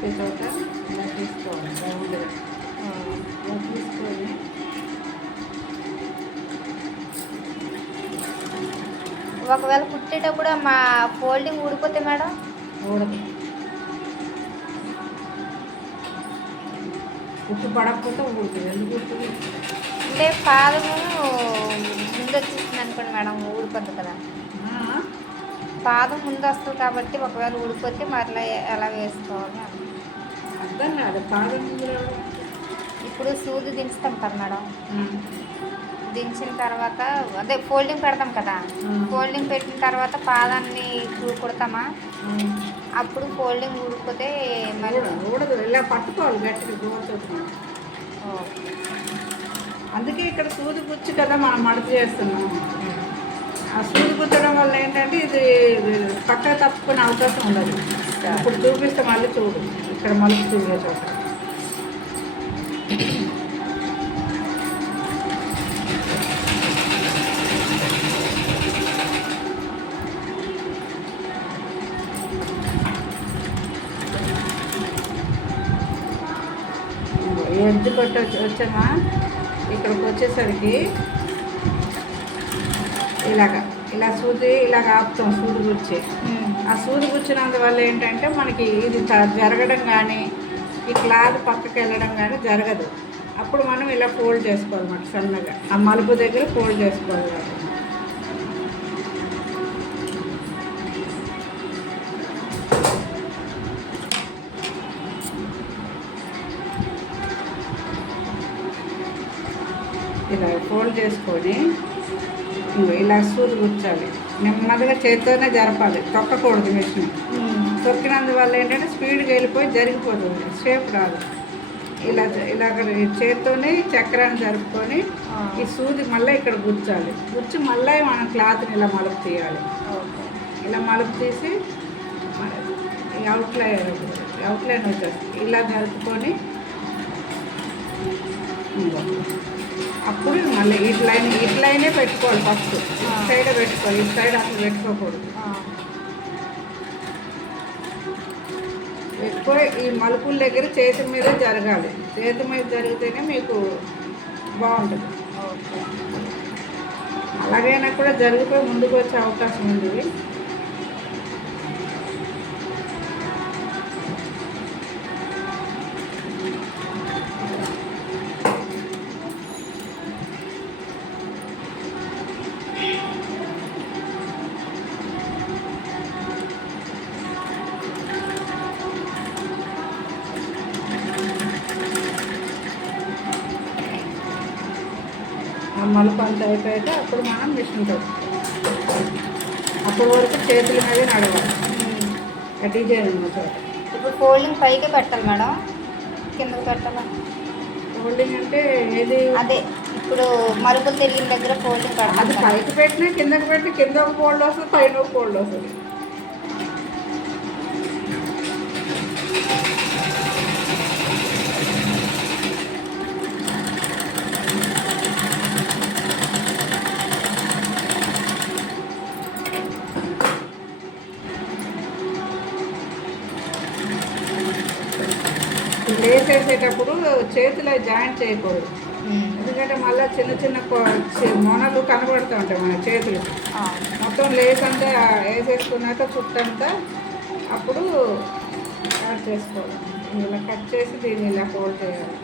పెట్టే చోట ఇలా తీసుకోవాలి రౌండ్గా. ఇలా తీసుకొని ఒకవేళ కుట్టేటప్పుడు మా ఫోల్డింగ్ ఊడిపోతే మేడం ఊడదు. ఉప్పు పడకపోతే ఊడుతుంది. ఎందుకు ఊడుతుంది? అంటే పాదము ముందు వచ్చేసింది అనుకోండి మేడం, ఊడిపోద్ది కదా. పాదం ముందు వస్తుంది కాబట్టి ఒకవేళ ఊడిపోతే మరలా ఎలా వేసుకోవాలి అర్థం కాదు. పాదం ముందు ఇప్పుడు సూది దించుతాం కదా మేడం, దించిన తర్వాత అదే ఫోల్డింగ్ పెడతాం కదా, ఫోల్డింగ్ పెట్టిన తర్వాత పాదాన్ని కుడతామా, అప్పుడు ఫోల్డింగ్ ఊడిపోతే మరి ఊడదు. ఇలా పట్టుకోవాలి గట్టిగా గోరుతో. అందుకే ఇక్కడ సూది గుచ్చి కదా మనం మడత చేస్తున్నాం. ఆ సూది గుచ్చడం వల్ల ఏంటంటే ఇది పక్క తప్పుకునే అవకాశం ఉండదు. ఇప్పుడు చూపిస్తే మళ్ళీ చూడు, ఇక్కడ మళ్ళీ చూసే చోట ఎడ్జ్ కొట్టి వచ్చామా, ఇక్కడికి వచ్చేసరికి ఇలా సూది ఇలాగ ఆపుతాం. సూది గుచ్చి ఆ సూది గుచ్చినందువల్ల ఏంటంటే మనకి ఇది జరగడం కానీ ఈ క్లాత్ పక్కకి వెళ్ళడం కానీ జరగదు. అప్పుడు మనం ఇలా ఫోల్డ్ చేసుకోవాలన్నమాట. సన్నగా ఆ మలుపు దగ్గర ఫోల్డ్ చేసుకోవాలి. ఇలా ఫోల్డ్ చేసుకొని ఇలా సూది గుచ్చాలి. నెమ్మదిగా చేతితోనే జరపాలి, తొక్కకూడదు. మిషన్ తొక్కినందువల్ల ఏంటంటే స్పీడ్గా వెళ్ళిపోయి జరిగిపోతుంది, షేప్ రాదు. ఇలాగ చేతితోనే చక్రాన్ని జరుపుకొని ఈ సూది మళ్ళీ ఇక్కడ గుచ్చాలి. గుచ్చి మళ్ళీ మనం క్లాత్ని ఇలా మలుపు తీయాలి. ఇలా మలుపు తీసి అవుట్లైన్ వచ్చేస్తుంది. ఇలా జరుపుకొని అప్పుడు మళ్ళీ ఇట్లైనే పెట్టుకోవాలి. ఫస్ట్ సైడే పెట్టుకోవాలి, ఇటు సైడ్ అసలు పెట్టుకోకూడదు. ఎక్కువ ఈ మలుపుల దగ్గర చేతి మీద జరగాలి. చేతి మీద జరిగితేనే మీకు బాగుంటుంది. అలాగైనా కూడా జరిగిపోయి ముందుకు వచ్చే అవకాశం ఉంది. మలుపు అంతా అయిపోయాక అప్పుడు మనం మిషన్ అప్పటి వరకు చేతుల మీద నడవాలి. డిజైన్ ఉన్న చోట. ఇప్పుడు ఫోల్డింగ్ పైకి పెట్టాలి మేడం, కిందకి పెట్టాలా? ఫోల్డింగ్ అంటే ఏది? అదే ఇప్పుడు మరుపులు తిరిగిన దగ్గర ఫోల్డింగ్ పెడతాం. అది పైకి పెట్టినా కిందకి పెట్టి కింద ఒక ఫోల్డ్ వస్తుంది, పైన ఒక ఫోల్డ్ వస్తుంది. లేస్ వేసేటప్పుడు చేతిలో జాయింట్ చేయకూడదు. ఎందుకంటే మళ్ళీ చిన్న చిన్న మొనలు కనబడుతూ ఉంటాయి మన చేతులు. మొత్తం లేస్ అంతా వేసేసుకున్నాక చుట్టంతా అప్పుడు కట్ చేసుకోవాలి. ఇలా కట్ చేసి దీన్ని ఇలా ఫోల్డ్ చేయాలి.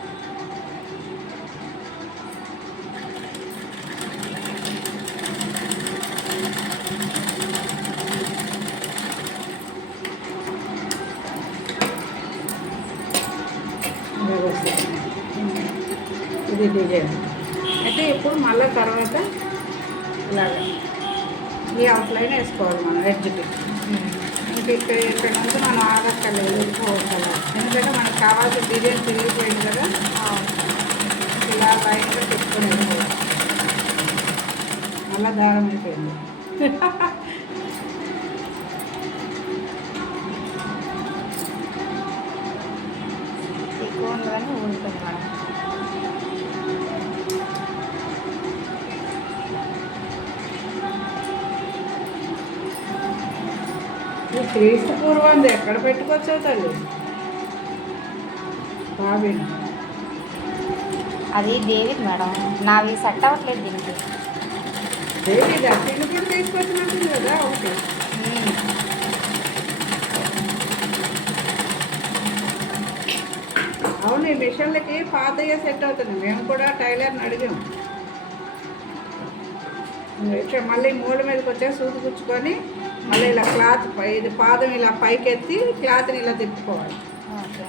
ఇది డిజైన్ అయితే ఇప్పుడు మళ్ళీ తర్వాత ఇలాగా ఈ అవుట్లైన్ వేసుకోవాలి మనం ఎడ్జ్కి. ఇంక ఇక్కడ నుంచి మనం ఆగక్కర్లేదు, వెళ్ళిపోవాలి. ఎందుకంటే మనకు కావాల్సిన డిజైన్ తిరిగిపోయింది కదా, ఇలా లైన్గా పెట్టుకొని వెళ్ళిపోవాలి. మళ్ళీ దారం అయిపోయింది. ఎక్కువ ఉందని ఉంటుంది మేడం. క్రీస్తు పూర్వం ఎక్కడ పెట్టుకోవచ్చు తల్లి? బాబీనా అది డేవిడ్ మేడం, నావి సెట్ అవ్వట్లేదు దీనికి. డేవిడా పిల్లి కూడా తీసుకొచ్చినట్టుంది కదా ఒకటి. ఉమ్. అవును, ఈ మిషన్లకి పాతయ్యే సెట్ అవుతుంది. మేము కూడా టైలర్ని అడిగాం. ఇట్లా మళ్ళీ మూల మీదకి వచ్చే సూది గుచ్చుకొని మళ్ళీ ఇలా క్లాత్ ఇది పాదం ఇలా పైకెత్తి క్లాత్ని ఇలా తిప్పుకోవాలి. ఓకే.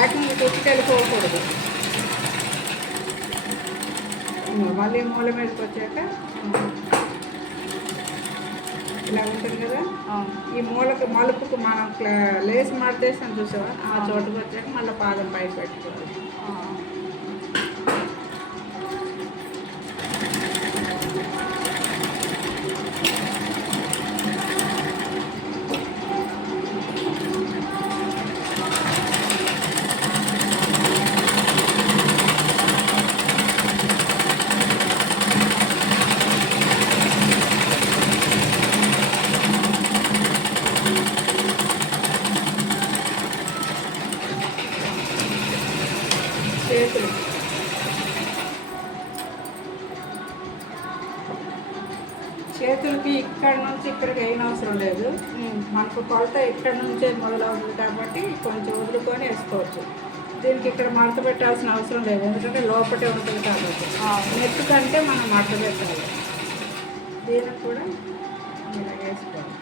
ఏకంగా కుట్టుకెళ్ళిపోకూడదు. మళ్ళీ మూల మీదకి వచ్చాక ఇలా ఉంటుంది కదా, ఈ మూలకు మలుపుకు మనం లేస్ మడతేసాం చూసావా, ఆ చోటుకు వచ్చాక మళ్ళీ పాదం పైకి పెట్టుకోవాలి. చేతులు చేతులకి ఇక్కడ నుంచి ఇక్కడికి అయిన అవసరం లేదు. మనకు కొలత ఇక్కడ నుంచే మొదలవుతుంది కాబట్టి కొంచెం వదులుకొని వేసుకోవచ్చు. దీనికి ఇక్కడ మడత పెట్టాల్సిన అవసరం లేదు, ఎందుకంటే లోపటే ఉంటుంది కాబట్టి. నెట్ కంటే మనం మడత పెట్టాలి. దీనికి కూడా ఇలా వేసుకోవాలి.